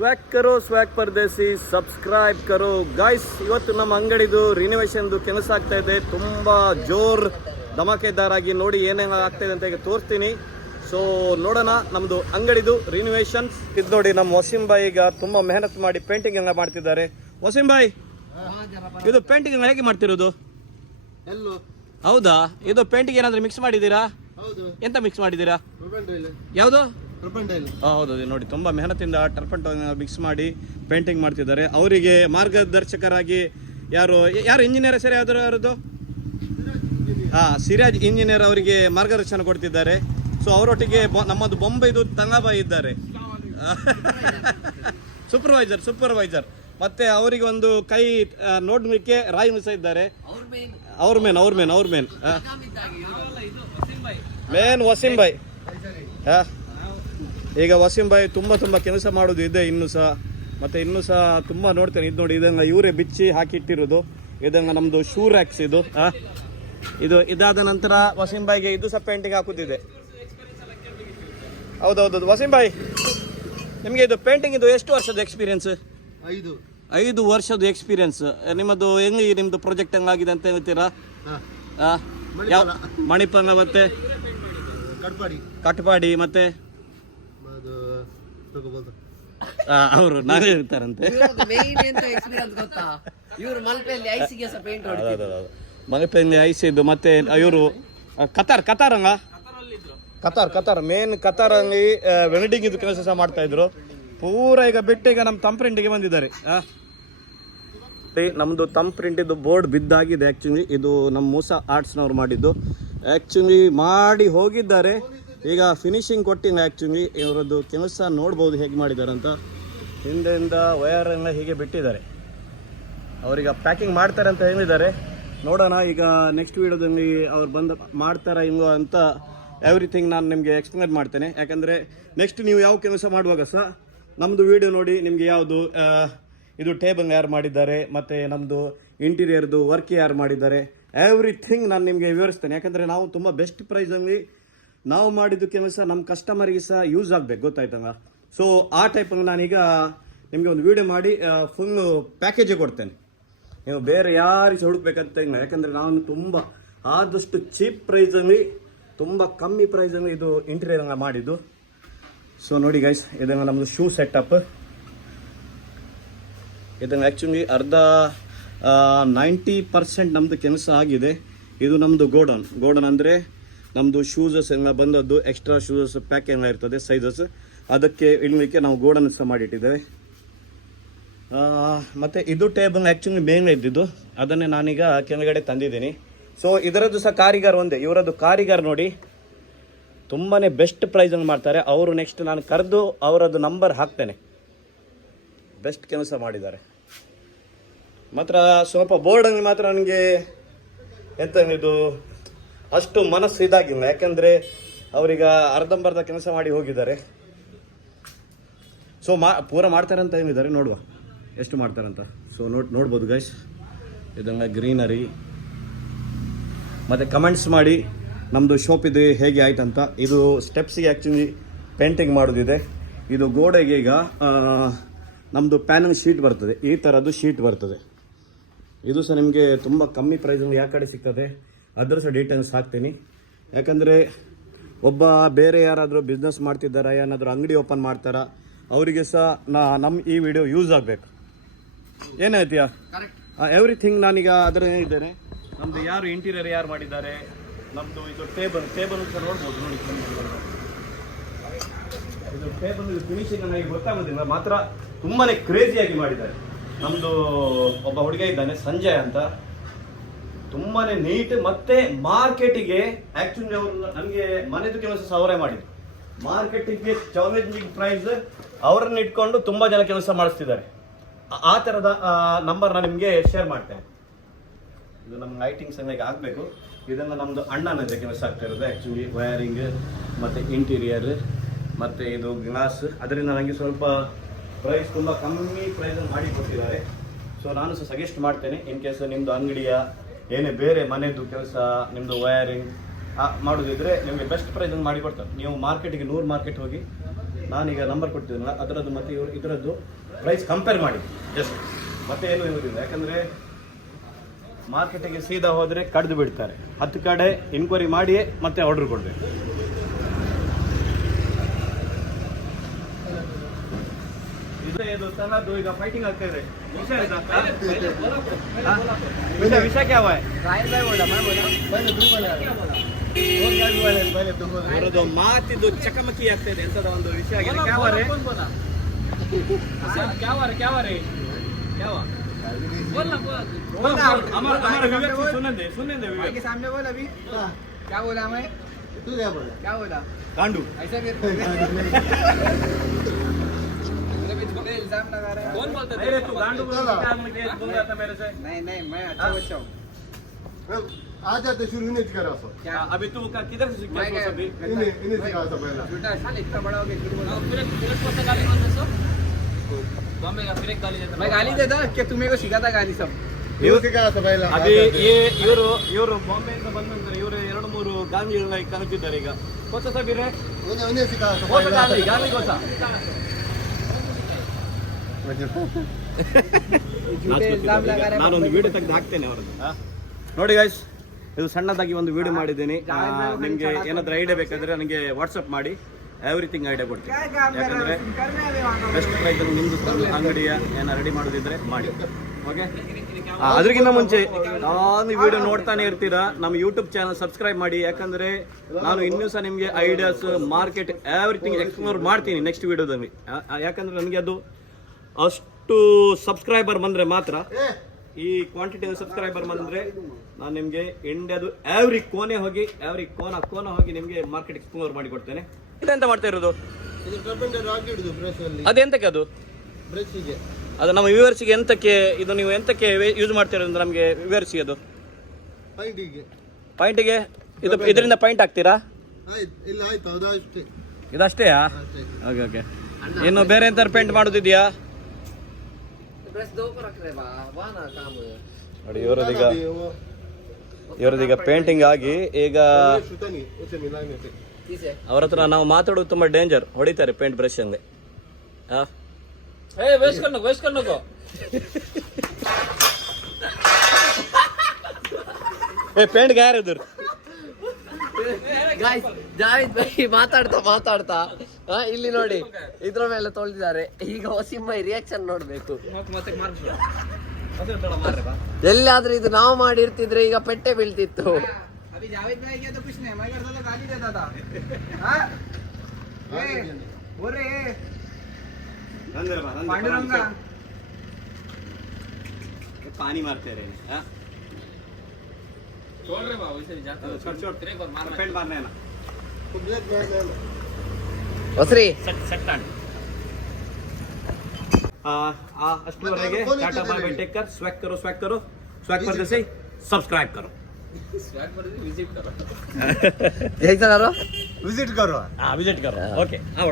Strike ಪರದೇಸಿ subscribe ಕರೋ guys. ಇವತ್ತು ನಮ್ಮ ಅಂಗಡಿದು ರಿನೋವೇಷನ್ದು ಕೆಲಸ ಆಗ್ತಾ ಇದೆ. ತುಂಬ ಜೋರ್ ಧಮಾಕೆದಾರಾಗಿ ನೋಡಿ ಏನೇನು ಆಗ್ತಾ ಇದೆ ಅಂತ ಈಗ ತೋರಿಸ್ತೀನಿ. ಸೊ ನೋಡೋಣ ನಮ್ಮದು ಅಂಗಡಿದು ರಿನೋವೇಷನ್ಸ್. ಇದು ನೋಡಿ ನಮ್ಮ ವಸೀಂ ಬಾಯಿ ಈಗ ತುಂಬ ಮೆಹನತ್ ಮಾಡಿ ಪೇಂಟಿಂಗ್ ಎಲ್ಲ ಮಾಡ್ತಿದ್ದಾರೆ. ವಸೀಂ ಬಾಯಿ, ಇದು ಪೇಂಟಿಂಗ್ ಹೇಗೆ ಮಾಡ್ತಿರೋದು? ಹೌದಾ, ಇದು ಪೇಂಟಿಂಗ್ ಏನಾದರೂ ಮಿಕ್ಸ್ ಮಾಡಿದ್ದೀರಾ? ಎಂತ ಮಿಕ್ಸ್ ಮಾಡಿದ್ದೀರಾ? ಯಾವುದು? ಹೌದು ನೋಡಿ, ತುಂಬ ಮೆಹನತಿಂದ ಟರ್ಪಂಟ್ ಮಿಕ್ಸ್ ಮಾಡಿ ಪೇಂಟಿಂಗ್ ಮಾಡ್ತಿದ್ದಾರೆ. ಅವರಿಗೆ ಮಾರ್ಗದರ್ಶಕರಾಗಿ ಯಾರು ಇಂಜಿನಿಯರ್ ಸರಿ ಯಾವ್ದು ಸಿರಾಜ್ ಇಂಜಿನಿಯರ್ ಅವರಿಗೆ ಮಾರ್ಗದರ್ಶನ ಕೊಡ್ತಿದ್ದಾರೆ. ಸೊ ಅವರೊಟ್ಟಿಗೆ ನಮ್ಮದು ಬೊಂಬೈದು ತಂಗಾಬಾಯಿ ಇದ್ದಾರೆ, ಸೂಪರ್ವೈಸರ್. ಮತ್ತೆ ಅವರಿಗೆ ಒಂದು ಕೈ ನೋಡ್ಲಿಕ್ಕೆ ರಾಯ್ ಮುಸ ಇದ್ದಾರೆ. ಅವ್ರ ಮೇನ್ ವಸೀಂ ಬಾಯ್. ಈಗ ವಸೀಂ ಬಾಯಿ ತುಂಬ ಕೆಲಸ ಮಾಡೋದು ಇದೆ ಇನ್ನೂ ಸಹ ತುಂಬ ನೋಡ್ತೇನೆ. ಇದು ನೋಡಿ, ಇದಂಗ ಇವರೇ ಬಿಚ್ಚಿ ಹಾಕಿಟ್ಟಿರೋದು. ಇದಂಗ ನಮ್ದು ಶೂ ರ್ಯಾಕ್ಸ್ ಇದು ಇದಾದ ನಂತರ ವಸೀಂ ಬಾಯಿಗೆ ಇದು ಸಹ ಪೇಂಟಿಂಗ್ ಹಾಕುತ್ತಿದೆ. ಹೌದೌದು ವಸೀಂ ಬಾಯಿ, ನಿಮಗೆ ಇದು ಪೇಂಟಿಂಗ್ ಇದು ಎಷ್ಟು ವರ್ಷದ ಎಕ್ಸ್ಪೀರಿಯನ್ಸ್? 5 ವರ್ಷದ ಎಕ್ಸ್ಪೀರಿಯನ್ಸ್. ನಿಮ್ಮದು ನಿಮ್ದು ಪ್ರಾಜೆಕ್ಟ್ ಹೆಂಗಾಗಿದೆ ಅಂತ ಹೇಳ್ತೀರಾ? ಮಣಿಪಾಲ ಮತ್ತೆ ಕಟ್ಪಾಡಿ ಮತ್ತೆ ಅವರು ನಾವೇ ಇರ್ತಾರಂತೆ. ಮಲ್ಪೆಯಲ್ಲಿ ಐಸ್ ಇದ್ದು ಮತ್ತೆ ಇವರು ಕತಾರ್ ಮೇನ್ ಕತಾರಲ್ಲಿ ವೆಲ್ಡಿಂಗ್ ಇದು ಕೆಲಸ ಸಹ ಮಾಡ್ತಾ ಇದ್ರು. ಪೂರ ಈಗ ಬಿಟ್ಟು ಈಗ ನಮ್ಮ ತಮ್ ಪ್ರಿಂಟಿಗೆ ಬಂದಿದ್ದಾರೆ. ನಮ್ಮದು ತಮ್ ಪ್ರಿಂಟಿದ್ದು ಬೋರ್ಡ್ ಬಿದ್ದಾಗಿದೆ. ಆ್ಯಕ್ಚುಲಿ ಇದು ನಮ್ಮ ಮೂಸಾ ಆರ್ಟ್ಸ್ನವ್ರು ಮಾಡಿದ್ದು. ಆ್ಯಕ್ಚುಲಿ ಮಾಡಿ ಹೋಗಿದ್ದಾರೆ, ಈಗ ಫಿನಿಶಿಂಗ್ ಕೊಟ್ಟಿಲ್ಲ. ಆ್ಯಕ್ಚುಲಿ ಇವರದ್ದು ಕೆಲಸ ನೋಡ್ಬೋದು ಹೇಗೆ ಮಾಡಿದ್ದಾರೆ ಅಂತ. ಹಿಂದೆಯಿಂದ ವಯರೆಲ್ಲ ಹೀಗೆ ಬಿಟ್ಟಿದ್ದಾರೆ. ಅವರೀಗ ಪ್ಯಾಕಿಂಗ್ ಮಾಡ್ತಾರೆ ಅಂತ ಹೇಳಿದ್ದಾರೆ. ನೋಡೋಣ ಈಗ ನೆಕ್ಸ್ಟ್ ವೀಡಿಯೋದಲ್ಲಿ ಅವ್ರು ಬಂದು ಮಾಡ್ತಾರಾ ಇಲ್ವೋ ಅಂತ ಎವ್ರಿಥಿಂಗ್ ನಾನು ನಿಮಗೆ ಎಕ್ಸ್ಪ್ಲೇನ್ ಮಾಡ್ತೇನೆ. ಯಾಕಂದರೆ ನೆಕ್ಸ್ಟ್ ನೀವು ಯಾವ ಕೆಲಸ ಮಾಡುವಾಗ ಸಹ ನಮ್ಮದು ವೀಡಿಯೋ ನೋಡಿ ನಿಮಗೆ ಯಾವುದು ಇದು ಟೇಬಲ್ ಯಾರು ಮಾಡಿದ್ದಾರೆ ಮತ್ತು ನಮ್ಮದು ಇಂಟೀರಿಯರ್ದು ವರ್ಕ್ ಯಾರು ಮಾಡಿದ್ದಾರೆ ಎವ್ರಿಥಿಂಗ್ ನಾನು ನಿಮಗೆ ವಿವರಿಸ್ತೇನೆ. ಯಾಕಂದರೆ ನಾವು ತುಂಬ ಬೆಸ್ಟ್ ಪ್ರೈಸಲ್ಲಿ ನಾವು ಮಾಡಿದ್ದು ಕೆಲಸ ನಮ್ಮ ಕಸ್ಟಮರಿಗೆ ಸಹ ಯೂಸ್ ಆಗಬೇಕು, ಗೊತ್ತಾಯ್ತಂಗ. ಸೊ ಆ ಟೈಪಲ್ಲಿ ನಾನೀಗ ನಿಮಗೆ ಒಂದು ವೀಡಿಯೋ ಮಾಡಿ ಫುಲ್ಲು ಪ್ಯಾಕೇಜೇ ಕೊಡ್ತೇನೆ. ನೀವು ಬೇರೆ ಯಾರಿಗೆ ಹುಡುಕ್ಬೇಕಂತ ಇಲ್ಲ. ಯಾಕಂದರೆ ನಾನು ತುಂಬ ಆದಷ್ಟು ಚೀಪ್ ಪ್ರೈಸಲ್ಲಿ ತುಂಬ ಕಮ್ಮಿ ಪ್ರೈಸಲ್ಲಿ ಇದು ಇಂಟೀರಿಯರ್ ಮಾಡಿದ್ದು. ಸೊ ನೋಡಿ ಗೈಸ್, ಇದನ್ನು ನಮ್ಮದು ಶೂ ಸೆಟಪ್. ಇದನ್ನು ಆ್ಯಕ್ಚುಲಿ ಅರ್ಧ 90% ನಮ್ಮದು ಕೆಲಸ ಆಗಿದೆ. ಇದು ನಮ್ಮದು ಗೋಡನ್ ಅಂದರೆ ನಮ್ಮದು ಶೂಸಸ್ ಎಲ್ಲ ಬಂದದ್ದು, ಎಕ್ಸ್ಟ್ರಾ ಶೂಸಸ್ ಪ್ಯಾಕ್ ಎಲ್ಲ ಇರ್ತದೆ ಸೈಜಸ್, ಅದಕ್ಕೆ ಇಡಲಿಕ್ಕೆ ನಾವು ಗೋಡನ್ ಸಹ ಮಾಡಿಟ್ಟಿದ್ದೇವೆ. ಮತ್ತು ಇದು ಟೇಬಲ್ ಆ್ಯಕ್ಚುಲಿ ಮೇಲೆ ಇದ್ದಿದ್ದು, ಅದನ್ನೇ ನಾನೀಗ ಕೆಳಗಡೆ ತಂದಿದ್ದೀನಿ. ಸೊ ಇದರದ್ದು ಸಹ ಕಾರಿಗಾರ್ ಒಂದೇ. ಇವರದ್ದು ಕಾರಿಗಾರ್ ನೋಡಿ ತುಂಬಾ ಬೆಸ್ಟ್ ಪ್ರೈಸನ್ನು ಮಾಡ್ತಾರೆ ಅವರು. ನೆಕ್ಸ್ಟ್ ನಾನು ಕರೆದು ಅವರದ್ದು ನಂಬರ್ ಹಾಕ್ತೇನೆ. ಬೆಸ್ಟ್ ಕೆಲಸ ಮಾಡಿದ್ದಾರೆ. ಮಾತ್ರ ಸ್ವಲ್ಪ ಬೋರ್ಡಲ್ಲಿ ಮಾತ್ರ ನನಗೆ ಎಂತ ಇದು ಅಷ್ಟು ಮನಸ್ಸು ಇದಾಗಿಲ್ಲ. ಯಾಕಂದರೆ ಅವರೀಗ ಅರ್ಧಂಬರ್ಧ ಕೆಲಸ ಮಾಡಿ ಹೋಗಿದ್ದಾರೆ. ಸೊ ಪೂರ ಮಾಡ್ತಾರೆ ಅಂತ ಏನಿದ್ದಾರೆ, ನೋಡುವ ಎಷ್ಟು ಮಾಡ್ತಾರಂತ. ಸೊ ನೋಡ್ಬೋದು ಗೈಸ್, ಇದನ್ನ ಗ್ರೀನರಿ. ಮತ್ತು ಕಮೆಂಟ್ಸ್ ಮಾಡಿ ನಮ್ಮದು ಶಾಪ್ ಇದು ಹೇಗೆ ಆಯ್ತಂತ. ಇದು ಸ್ಟೆಪ್ಸಿಗೆ ಆ್ಯಕ್ಚುಲಿ ಪೇಂಟಿಂಗ್ ಮಾಡೋದಿದೆ. ಇದು ಗೋಡೆಗೆ ಈಗ ನಮ್ಮದು ಪ್ಯಾನಲ್ ಶೀಟ್ ಬರ್ತದೆ, ಈ ಥರದ್ದು ಶೀಟ್ ಬರ್ತದೆ. ಇದು ಸಹ ನಿಮಗೆ ತುಂಬ ಕಮ್ಮಿ ಪ್ರೈಸಲ್ಲಿ ಯಾವ ಕಡೆ ಸಿಗ್ತದೆ ಅದರ ಸಹ ಡೀಟೇಲ್ಸ್ ಹಾಕ್ತೀನಿ. ಯಾಕಂದರೆ ಒಬ್ಬ ಬೇರೆ ಯಾರಾದರೂ ಬಿಸ್ನೆಸ್ ಮಾಡ್ತಿದ್ದಾರಾ, ಏನಾದರೂ ಅಂಗಡಿ ಓಪನ್ ಮಾಡ್ತಾರಾ, ಅವರಿಗೆ ಸಹ ನಮ್ಮ ಈ ವಿಡಿಯೋ ಯೂಸ್ ಆಗಬೇಕು. ಏನಾಯ್ತಿಯಾ ಎವ್ರಿಥಿಂಗ್ ನಾನೀಗ ಅದರ ಇದ್ದೇನೆ. ನಮ್ಮದು ಯಾರು ಇಂಟೀರಿಯರ್ ಯಾರು ಮಾಡಿದ್ದಾರೆ, ನಮ್ಮದು ಇದು ಟೇಬಲ್ ಸಹ ನೋಡ್ಬೋದು. ನೋಡಿ ಇದು ಟೇಬಲ್ ಫಿನಿಶಿಂಗ್ ನನಗೆ ಗೊತ್ತಾಗೋದಿಲ್ಲ, ಮಾತ್ರ ತುಂಬಾ ಕ್ರೇಜಿಯಾಗಿ ಮಾಡಿದ್ದಾರೆ. ನಮ್ಮದು ಒಬ್ಬ ಹುಡುಗ ಇದ್ದಾನೆ ಸಂಜಯ್ ಅಂತ, ತುಂಬಾ ನೀಟ್. ಮತ್ತು ಮಾರ್ಕೆಟಿಗೆ ಆ್ಯಕ್ಚುಲಿ ಅವರು ನನಗೆ ಮನೆದು ಕೆಲಸ ಸಹ ಅವರೇ ಮಾಡಿದ್ರು. ಮಾರ್ಕೆಟಿಗೆ ಚಾಲೆಂಜಿಂಗ್ ಪ್ರೈಸ್ ಅವರನ್ನು ಇಟ್ಕೊಂಡು ತುಂಬ ಜನ ಕೆಲಸ ಮಾಡಿಸ್ತಿದ್ದಾರೆ. ಆ ಥರದ ನಂಬರ್ ನಾನು ನಿಮಗೆ ಶೇರ್ ಮಾಡ್ತೇನೆ. ಇದು ನಮ್ಮ ಲೈಟಿಂಗ್ಸ್ ಎಲ್ಲ ಆಗಬೇಕು. ಇದನ್ನು ನಮ್ಮದು ಅಣ್ಣನಿಂದ ಕೆಲಸ ಆಗ್ತಾ ಇರೋದು. ಆ್ಯಕ್ಚುಲಿ ವಯರಿಂಗ್ ಮತ್ತು ಇಂಟೀರಿಯರ್ ಮತ್ತು ಇದು ಗ್ಲಾಸ್. ಅದರಿಂದ ನನಗೆ ಸ್ವಲ್ಪ ಪ್ರೈಸ್ ತುಂಬ ಕಮ್ಮಿ ಪ್ರೈಸಲ್ಲಿ ಮಾಡಿ ಕೊಟ್ಟಿದ್ದಾರೆ. ಸೊ ನಾನು ಸಹ ಸಜೆಸ್ಟ್ ಮಾಡ್ತೇನೆ, ಇನ್ ಕೇಸ್ ನಿಮ್ಮದು ಅಂಗಡಿಯ ಏನೇ ಬೇರೆ ಮನೆಯದು ಕೆಲಸ, ನಿಮ್ಮದು ವಯರಿಂಗ್ ಮಾಡೋದಿದ್ರೆ ನಿಮಗೆ ಬೆಸ್ಟ್ ಪ್ರೈಸನ್ನು ಮಾಡಿ ಕೊಡ್ತಾರೆ. ನೀವು ಮಾರ್ಕೆಟಿಗೆ 100 ಮಾರ್ಕೆಟ್ ಹೋಗಿ ನಾನೀಗ ನಂಬರ್ ಕೊಡ್ತಿದ್ದೀನಲ್ಲ ಅದರದ್ದು ಮತ್ತು ಇದರದ್ದು ಪ್ರೈಸ್ ಕಂಪೇರ್ ಮಾಡಿ ಜಸ್ಟ್ ಮತ್ತೆ ಏನು ಇರುವುದಿಲ್ಲ. ಯಾಕಂದರೆ ಮಾರ್ಕೆಟಿಗೆ ಸೀದಾ ಹೋದರೆ ಕಡ್ದು ಬಿಡ್ತಾರೆ. 10 ಕಡೆ ಎನ್ಕ್ವೈರಿ ಮಾಡಿಯೇ ಮತ್ತೆ ಆರ್ಡರ್ ಕೊಡಬೇಕು. ಇದು ತನ್ನದು ಈಗ ಫೈಟಿಂಗ್ ಆಗ್ತಾ ಇದೆ. ವಿಷಯ ಕ್ಯಾ ಹುआ है? ಅವರದ್ದು ಮಾತಿದ್ದು ಚಕಮಕಿ ಆಗ್ತಾ ಇದೆ. ಎಂತದ ಒಂದು ವಿಷಯ ಆಗಿದೆ. गांडू इल्जाम लगा रहा है। कौन बोलता है? अरे तू गांडू बोल रहा था मेरे से। नहीं मैं अच्छा बच्चा हूँ। आ जाते शुरू नहीं करा सो क्या अभी तू किधर से सीखा है अभी? इन्हें सिखा था पहला झूठा साल इतना बड़ा हो गया झूठ बोल रहा हूँ। फिर कौन सा गाली कौन सा? बॉम्बे का फिर एक गाली देता। मैं गाली देता क्या तुम्हें को सिखाता गाली सब इन्हें सिखा था पहला ಅಭಿ ಇವರು ಬಾಂಬೆಯಿಂದ ಬಂದ ನಂತರ ಇವರು 2-3 ಗಾಂಧಿಗಳನ್ನ ಕಲಿತಿದ್ದಾರೆ ಈಗ. ಹೊಸ ಸಬಿರೆ उन्हें सिखा था ಹೊಸ ಗಾಂಧಿ ಹೊಸ झूठे इल्जाम लगा रहा है। ನಾನೊಂದು ವಿಡಿಯೋ ತೆಗೆದು ಹಾಕ್ತೇನೆ ಅವರದ್ದು. ನೋಡಿ ಗೈಸ್, ಇದು ಸಣ್ಣದಾಗಿ ಒಂದು ವಿಡಿಯೋ ಮಾಡಿದ್ದೀನಿ. ನಿಮಗೆ ಏನಾದರೂ ಐಡಿಯಾ ಬೇಕಾದರೆ ನನಗೆ ವಾಟ್ಸಪ್ ಮಾಡಿ, ಎವ್ರಿಥಿಂಗ್ ಐಡಿಯಾ ಕೊಡ್ತೀನಿ. क्या काम कर ಯಾಕಂದರೆ रहा है कर रहे हैं अभी वहाँ ಬೆಸ್ಟ್ ಪ್ರೈಸಲ್ಲಿ ನಿಮ್ಮದು ಅಂಗಡಿಯ ಏನೋ ರೆಡಿ ಮಾಡೋದಿದ್ರೆ ಮಾಡಿ. ಓಕೆ, ಅದಕ್ಕಿಂತ ಮುಂಚೆ ನಾನು ವಿಡಿಯೋ ನೋಡ್ತಾನೆ ಇರ್ತೀರಾ, ನಮ್ಮ ಯೂಟ್ಯೂಬ್ ಚಾನಲ್ ಸಬ್ಸ್ಕ್ರೈಬ್ ಮಾಡಿ. ಯಾಕಂದರೆ ನಾನು ಇನ್ನೂ ಸಹ ನಿಮಗೆ ಐಡಿಯಾಸ್, ಮಾರ್ಕೆಟ್, ಎವ್ರಿಥಿಂಗ್ ಎಕ್ಸ್ಪ್ಲೋರ್ ಮಾಡ್ತೀನಿ ನೆಕ್ಸ್ಟ್ ವಿಡಿಯೋದಲ್ಲಿ. ಯಾಕಂದರೆ ನನಗೆ ಅದು ಅಷ್ಟು ಸಬ್ಸ್ಕ್ರೈಬರ್ ಬಂದರೆ ಮಾತ್ರ, ಈ ಕ್ವಾಂಟಿಟಿ ಸಬ್ಸ್ಕ್ರೈಬರ್ ಬಂದರೆ ನಾನು ನಿಮಗೆ ಇಂಡಿಯಾದು ಎವ್ರಿ ಕೋನೆ ಹೋಗಿ ನಿಮಗೆ ಮಾರ್ಕೆಟ್ ಎಕ್ಸ್ಪ್ಲೋರ್ ಮಾಡಿ ಕೊಡ್ತೇನೆ. ಇದೆಂತ ಮಾಡ್ತಾ ಇರೋದು? ಇದು ಕಾರ್ಪೆಂಟರ್ ಹಾಕಿಡುದು ಬ್ರಷ್ ಅಲ್ಲಿ ಅದೆಂತಕ್ಕೆ ಅದು? ಬ್ರಷ್ಗೆ ಅದು ನಮ್ಮ ವ್ಯೂವರ್ಸಿಗೆ ಎಂತಕ್ಕೆ, ಇದು ನೀವು ಎಂತಕ್ಕೆ ಯೂಸ್ ಮಾಡ್ತೀರ ಅಂತ ನಮಗೆ ವ್ಯೂವರ್ಸಿಗೆ ಅದು ಪಾಯಿಂಟಿಗೆ ಇದು ಇದರಿಂದ ಪಾಯಿಂಟ್ ಹಾಕ್ತೀರಾ? ಆಯ್ತು ಇಲ್ಲ ಆಯ್ತು ಅದು ಅಷ್ಟೇ ಇದಷ್ಟೇಯಾ? Okay okay. ಇನ್ನು ಬೇರೆ ಎಂತ ಪೇಂಟ್ ಮಾಡೋದಿದೆಯಾ? ब्रश दो को रख रहे वाह ना काम है। ನೋಡಿ ಇವರದೀಗ ಪೇಂಟಿಂಗ್ ಆಗಿ ಈಗ ಸುತಾನಿ ಉಸೆ ಮಿಲಾನೆ थे किसे ಅವ್ರ ಹತ್ರ ನಾವು ಮಾತಾಡೋದು ತುಂಬಾ ಡೇಂಜರ್. ಹೊಡಿತಾರೆ ಪೇಂಟ್ ಬ್ರಷ್ ಹಂಗೆ. ए वेस्ट करने को ಏ ಪೇಂಟ್ ಯಾರಿದ್ರು? ಗಾಯ್ಸ್ ಜಾವೇದ್ ಬೈ ಮಾತಾಡ್ತಾ ಇಲ್ಲಿ ನೋಡಿ ಇದ್ರ ಮೇಲೆ ತೊಳೆದಿದ್ದಾರೆ. ಈಗ ವಸಿಂಬೈ ರಿಯಾಕ್ಷನ್ ನೋಡ್ಬೇಕು. ಮತ್ತೆ ಮಾರ್ಕ್ಸ್ ಎಲ್ಲಾದ್ರೂ ಇದು ನಾವು ಮಾಡಿರ್ತಿದ್ರೆ ಈಗ ಪೆಟ್ಟೆ ಬೀಳ್ತಿತ್ತು. अभी जावेद भाई क्या तो कुछ नहीं मैं करता तो गाली देता था हाँ बोल रहे पांडुरंग पानी मारते रहे. छोड़ रहे बाबू इसे जाते हो छोड़ तेरे को मारना पेंट मारना है ना. ब्लैक मैन ಹೊಸ್ರಿ ಸೆಟ್ ಅಷ್ಟುವರೆಗೆ ಟಾಟಾ ಬಾಯ್ ಬಾಯ್, ಟೇಕ್ ಕೇರ್. ಸ್ವैग करो स्वैग करने से सब्सक्राइब करो. स्वैग पर विजिट करो जैसा करो विजिट करो विजिट करो. ओके, आओ